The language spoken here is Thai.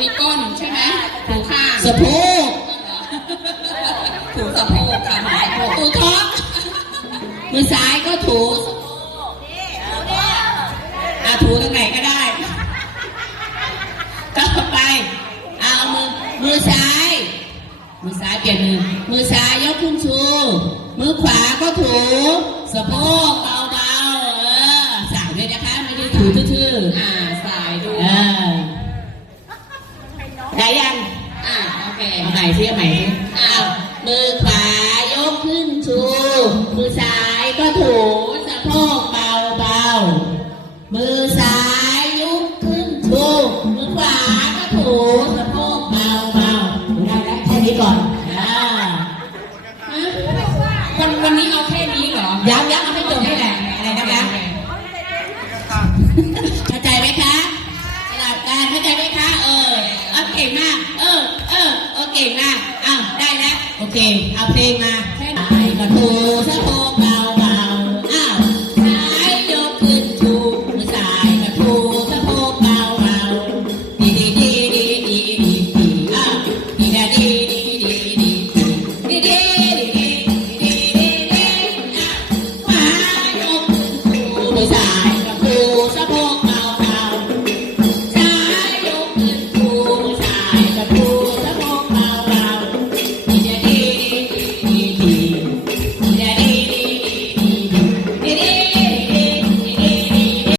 มีก้นใช่ไหมถูข้างสะโพกถูสะโพกค่ะหมายถูท้องมือซ้ายก็ถูถูตรงไหนก็ได้ต่อไปเอามือซ้ายเปลี่ยนมือซ้ายยกขึ้นชูมือขวาก็ถูสะโพกเบาๆสายด้วยนะคะไม่ได้ถูทื่อๆสายด้วยได้ยังโอเคเอาใหม่สิมือขวายกขึ้นชูมือซ้ายก็ถูสะโพกเบาๆมือซ้ายยกขึ้นชูมือขวาก็ถูสะโพกเบาๆได้แล้วแค่นี้ก่อนวันนี้เอาแค่นี้เหรอย้ำเอาให้จบให้แหละอะไรนะคะเข้าใจไหมคะสลับกันเข้าใจไหมคะเก่งมากเก่งมากได้แล้วโอเคเอาเพลงมาแค่ไหนก็ถูสะโพกเบา